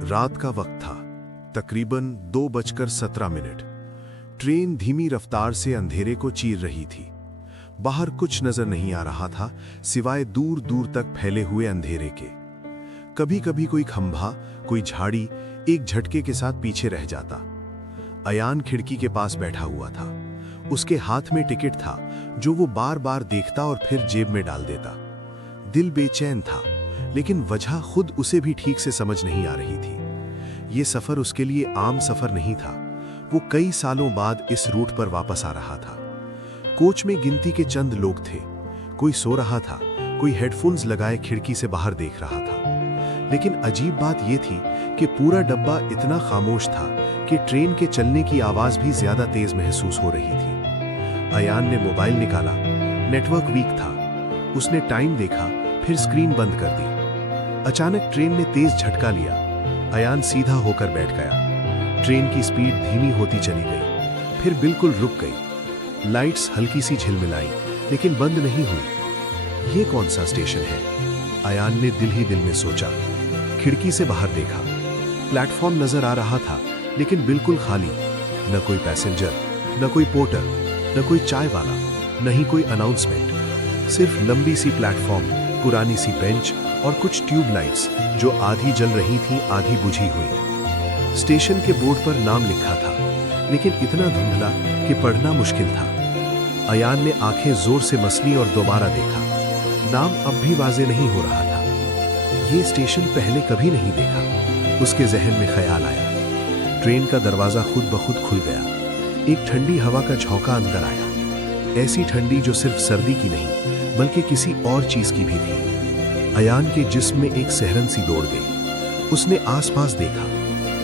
रात का वक्त था, तकरीबन 2:17। ट्रेन धीमी रफ्तार से अंधेरे को चीर रही थी। बाहर कुछ नजर नहीं आ रहा था सिवाय दूर दूर तक फैले हुए अंधेरे के। कभी कभी कोई खंभा, कोई झाड़ी एक झटके के साथ पीछे रह जाता। अयान खिड़की के पास बैठा हुआ था। उसके हाथ में टिकट था जो वो बार बार देखता और फिर जेब में डाल देता। दिल बेचैन था, लेकिन वजह खुद उसे भी ठीक से समझ नहीं आ रही थी। ये सफर उसके लिए आम सफर नहीं था। वो कई सालों बाद इस रूट पर वापस आ रहा था। कोच में गिनती के चंद लोग थे। कोई सो रहा था, कोई हेडफोन्स लगाए खिड़की से बाहर देख रहा था। लेकिन अजीब बात यह थी कि पूरा डब्बा इतना खामोश था कि ट्रेन के चलने की आवाज भी ज्यादा तेज महसूस हो रही थी। अयान ने मोबाइल निकाला। नेटवर्क वीक था। उसने टाइम देखा, फिर स्क्रीन बंद कर दी। अचानक ट्रेन ने तेज झटका लिया। अयान सीधा होकर बैठ गया। ट्रेन की स्पीड धीमी होती चली गई, फिर बिल्कुल रुक गई। लाइट्स हल्की सी झिलमिलाई, लेकिन बंद नहीं हुई। ये कौन सा स्टेशन है? अयान ने दिल ही दिल में सोचा। खिड़की से बाहर देखा। प्लेटफॉर्म नजर आ रहा था, लेकिन बिल्कुल खाली। न कोई पैसेंजर, न कोई पोर्टर, न कोई चाय वाला, न ही कोई अनाउंसमेंट। सिर्फ लंबी सी प्लेटफॉर्म, पुरानी सी बेंच और कुछ ट्यूब लाइट्स जो आधी जल रही थीं, आधी बुझी हुई। स्टेशन के बोर्ड पर नाम लिखा था, लेकिन इतना धुंधला कि पढ़ना मुश्किल था। अयान ने आंखें जोर से मसली और दोबारा देखा। नाम अब भी वाजे नहीं हो रहा था। ये स्टेशन पहले कभी नहीं देखा। उसके जहन में ख्याल आया। ट्रेन का दरवाजा खुद ब खुद खुल गया। एक ठंडी हवा का झोंका अंदर आया। ऐसी ठंडी जो सिर्फ सर्दी की नहीं, बल्कि किसी और चीज की भी थी। अयान के जिस्म में एक सहरन सी दौड़ गई। उसने आसपास देखा।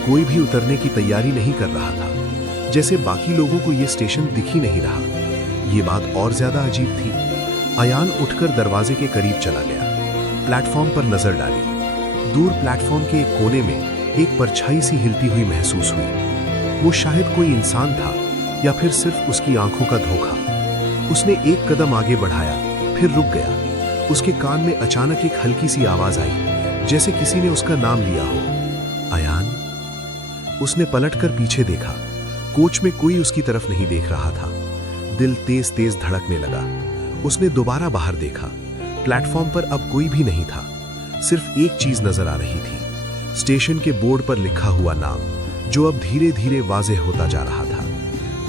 कोई भी उतरने की तैयारी नहीं कर रहा था। जैसे बाकी लोगों को यह स्टेशन दिख ही नहीं रहा। यह बात और ज्यादा अजीब थी। अयान उठकर दरवाजे के करीब चला गया। प्लेटफॉर्म पर नजर डाली। दूर प्लेटफॉर्म के एक कोने में एक परछाई सी हिलती हुई महसूस हुई। वो शायद कोई इंसान था, या फिर सिर्फ उसकी आंखों का धोखा। उसने एक कदम आगे बढ़ाया, फिर रुक गया। उसके कान में अचानक एक हल्की सी आवाज आई, जैसे किसी ने उसका नाम लिया हो। अयान। उसने पलटकर पीछे देखा। कोच में कोई उसकी तरफ नहीं देख रहा था। दिल तेज तेज धड़कने लगा। उसने दोबारा बाहर देखा। प्लेटफॉर्म पर अब कोई भी नहीं था। सिर्फ एक चीज नजर आ रही थी, स्टेशन के बोर्ड पर लिखा हुआ नाम, जो अब धीरे धीरे वाज़ेह होता जा रहा था।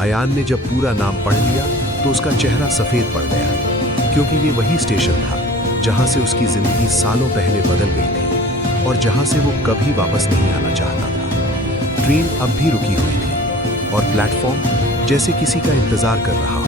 अयान ने जब पूरा नाम पढ़ लिया तो उसका चेहरा सफेद पड़ गया, क्योंकि ये वही स्टेशन था जहां से उसकी जिंदगी सालों पहले बदल गई थी और जहां से वो कभी वापस नहीं आना चाहता था। ट्रेन अब भी रुकी हुई थी और प्लेटफॉर्म जैसे किसी का इंतजार कर रहा।